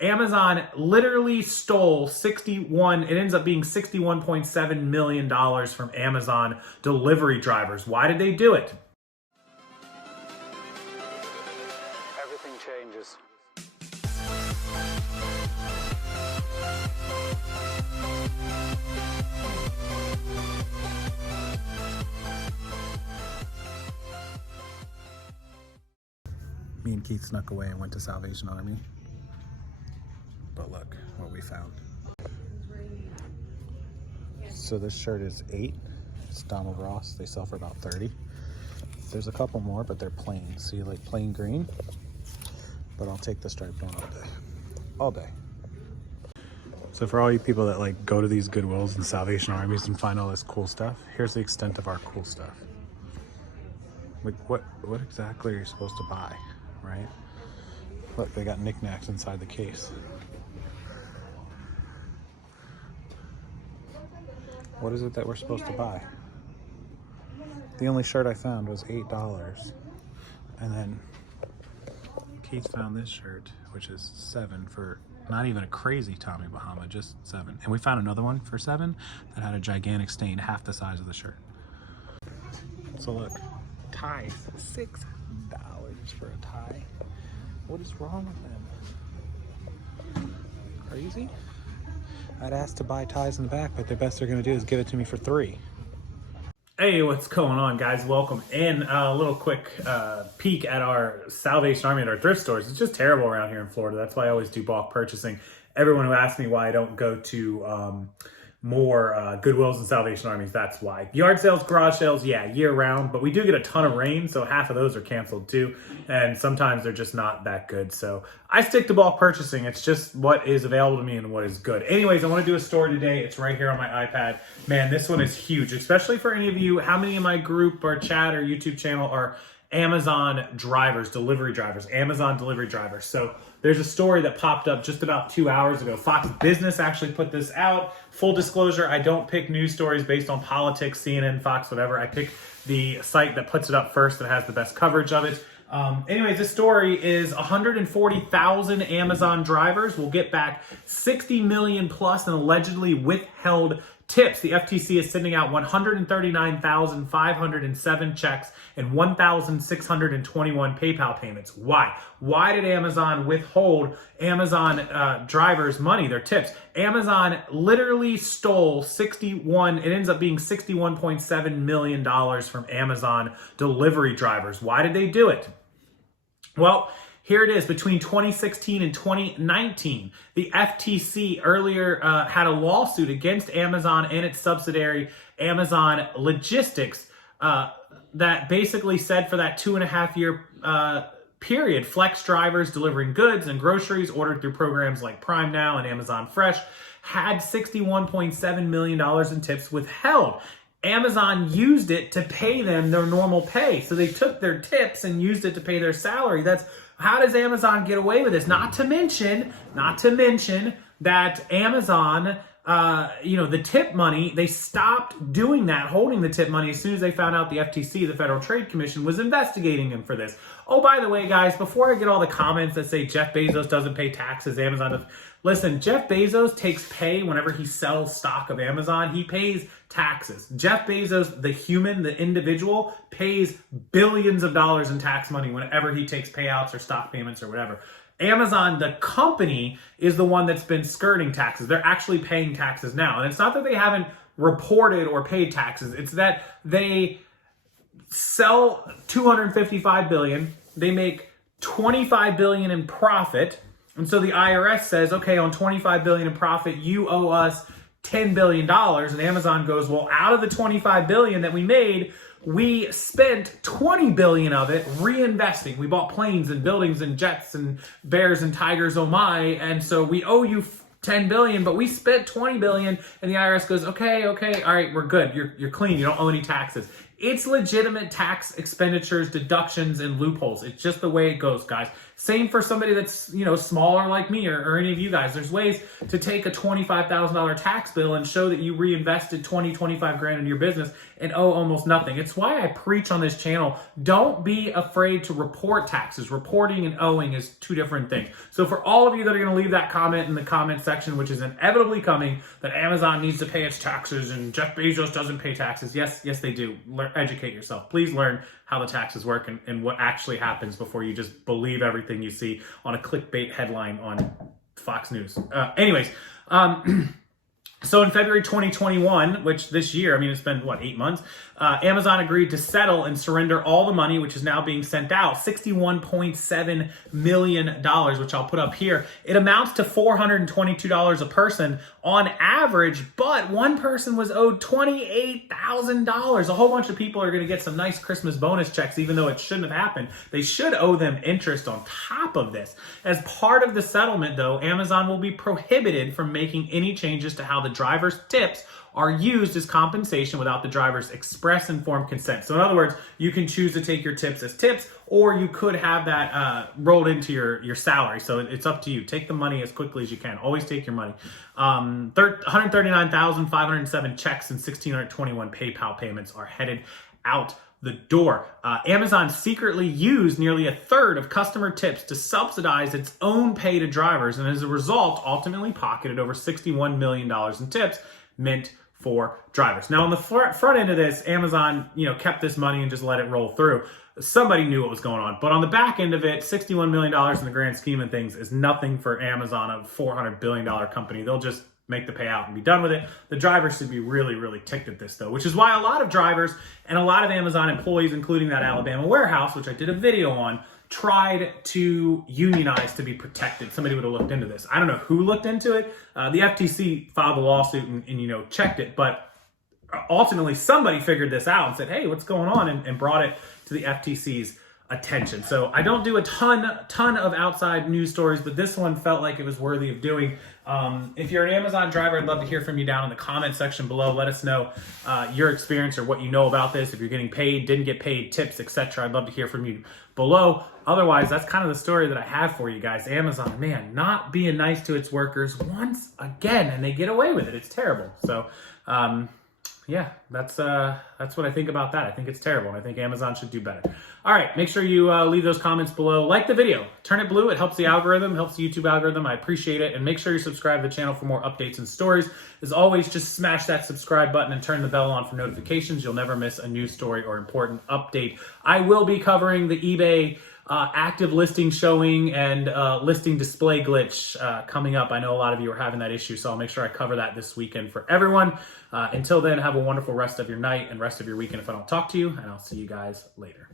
Amazon literally stole it ends up being $61.7 million from Amazon delivery drivers. Why did they do it? Everything changes. Me and Keith snuck away and went to Salvation Army. But look what we found. So this shirt is $8. It's Donald Ross. They sell for about $30. There's a couple more, but they're plain. See, like plain green. But I'll take the striped one all day. All day. So for all you people that like go to these Goodwills and Salvation Armies and find all this cool stuff, here's the extent of our cool stuff. Like what exactly are you supposed to buy, right? Look, they got knickknacks inside the case. What is it that we're supposed to buy? The only shirt I found was $8. And then Keith found this shirt, which is $7 for not even a crazy Tommy Bahama, just $7. And we found another one for $7 that had a gigantic stain, half the size of the shirt. So look, ties, $6 for a tie. What is wrong with them? Crazy? I'd ask to buy ties in the back, but the best they're gonna do is give it to me for $3. Hey, what's going on, guys? Welcome. And a little quick peek at our Salvation Army at our thrift stores. It's just terrible around here in Florida. That's why I always do bulk purchasing. Everyone who asks me why I don't go to more Goodwills and Salvation Armies, that's why. Yard sales, garage sales, yeah, year round, but we do get a ton of rain, so half of those are canceled too, and sometimes they're just not that good. So I stick to bulk purchasing. It's just what is available to me and what is good. Anyways, I want to do a story today. It's right here on my iPad. Man, this one is huge, especially for any of you. How many in my group or chat or YouTube channel are Amazon drivers, delivery drivers, Amazon delivery drivers? So there's a story that popped up just about 2 hours ago. Fox Business actually put this out. Full disclosure, I don't pick news stories based on politics, CNN, Fox, whatever. I pick the site that puts it up first that has the best coverage of it. Anyways, this story is 140,000 Amazon drivers will get back 60 million plus in allegedly withheld tips. The FTC is sending out 139,507 checks and 1,621 PayPal payments. Why? Why did Amazon withhold Amazon drivers' money, their tips? Amazon literally stole it ends up being $61.7 million from Amazon delivery drivers. Why did they do it? Well, here it is. Between 2016 and 2019, the FTC earlier had a lawsuit against Amazon and its subsidiary, Amazon Logistics, that basically said for that 2.5-year period, flex drivers delivering goods and groceries ordered through programs like Prime Now and Amazon Fresh had $61.7 million in tips withheld. Amazon used it to pay them their normal pay. So they took their tips and used it to pay their salary. How does Amazon get away with this? Not to mention that Amazon, the tip money, they stopped doing that, holding the tip money as soon as they found out the FTC, the Federal Trade Commission, was investigating them for this. Oh, by the way, guys, before I get all the comments that say Jeff Bezos doesn't pay taxes, Amazon does. Listen, Jeff Bezos takes pay whenever he sells stock of Amazon. He pays taxes. Jeff Bezos, the human, the individual, pays billions of dollars in tax money whenever he takes payouts or stock payments or whatever. Amazon, the company, is the one that's been skirting taxes. They're actually paying taxes now. And it's not that they haven't reported or paid taxes. It's that they sell $255 billion. They make $25 billion in profit. And so the IRS says, okay, on $25 billion in profit, you owe us $10 billion. And Amazon goes, well, out of the $25 billion that we made, we spent $20 billion of it reinvesting. We bought planes and buildings and jets and bears and tigers, oh my. And so we owe you $10 billion, but we spent $20 billion. And the IRS goes, okay, all right, we're good. You're clean. You don't owe any taxes. It's legitimate tax expenditures, deductions, and loopholes. It's just the way it goes, guys. Same for somebody that's, smaller like me or any of you guys. There's ways to take a $25,000 tax bill and show that you reinvested 25 grand into your business and owe almost nothing. It's why I preach on this channel, don't be afraid to report taxes. Reporting and owing is two different things. So for all of you that are going to leave that comment in the comment section, which is inevitably coming, that Amazon needs to pay its taxes and Jeff Bezos doesn't pay taxes. Yes, they do. Educate yourself. Please learn how the taxes work and what actually happens before you just believe everything you see on a clickbait headline on Fox News. So in February 2021, which this year, it's been, 8 months, Amazon agreed to settle and surrender all the money, which is now being sent out, $61.7 million, which I'll put up here. It amounts to $422 a person on average, but one person was owed $28,000. A whole bunch of people are going to get some nice Christmas bonus checks, even though it shouldn't have happened. They should owe them interest on top of this. As part of the settlement, though, Amazon will be prohibited from making any changes to how the driver's tips are used as compensation without the driver's express informed consent. So in other words, you can choose to take your tips as tips, or you could have that rolled into your salary. So it's up to you. Take the money as quickly as you can. Always take your money. 139,507 checks and 1,621 PayPal payments are headed out the door. Amazon secretly used nearly a third of customer tips to subsidize its own pay to drivers, and as a result, ultimately pocketed over $61 million in tips meant for drivers. Now, on the front end of this, Amazon, kept this money and just let it roll through. Somebody knew what was going on. But on the back end of it, $61 million in the grand scheme of things is nothing for Amazon, a $400 billion company. They'll just make the payout and be done with it. The drivers should be really, really ticked at this, though, which is why a lot of drivers and a lot of Amazon employees, including that Alabama warehouse, which I did a video on, tried to unionize to be protected. Somebody would have looked into this. I don't know who looked into it. The FTC filed a lawsuit and checked it, but ultimately somebody figured this out and said, hey, what's going on? And brought it to the FTC's attention. So I don't do a ton of outside news stories, but this one felt like it was worthy of doing. If you're an Amazon driver, I'd love to hear from you down in the comment section below. Let us know your experience or what you know about this. If you're getting paid, didn't get paid, tips, etc. I'd love to hear from you below. Otherwise, that's kind of the story that I have for you guys. Amazon, man, not being nice to its workers once again, and they get away with it. It's terrible. So, yeah, that's what I think about that. I think it's terrible, and I think Amazon should do better. All right, make sure you leave those comments below. Like the video. Turn it blue. It helps the algorithm, helps the YouTube algorithm. I appreciate it. And make sure you subscribe to the channel for more updates and stories. As always, just smash that subscribe button and turn the bell on for notifications. You'll never miss a news story or important update. I will be covering the eBay active listing showing and listing display glitch coming up. I know a lot of you are having that issue, so I'll make sure I cover that this weekend for everyone. Until then, have a wonderful rest of your night and rest of your weekend if I don't talk to you, and I'll see you guys later.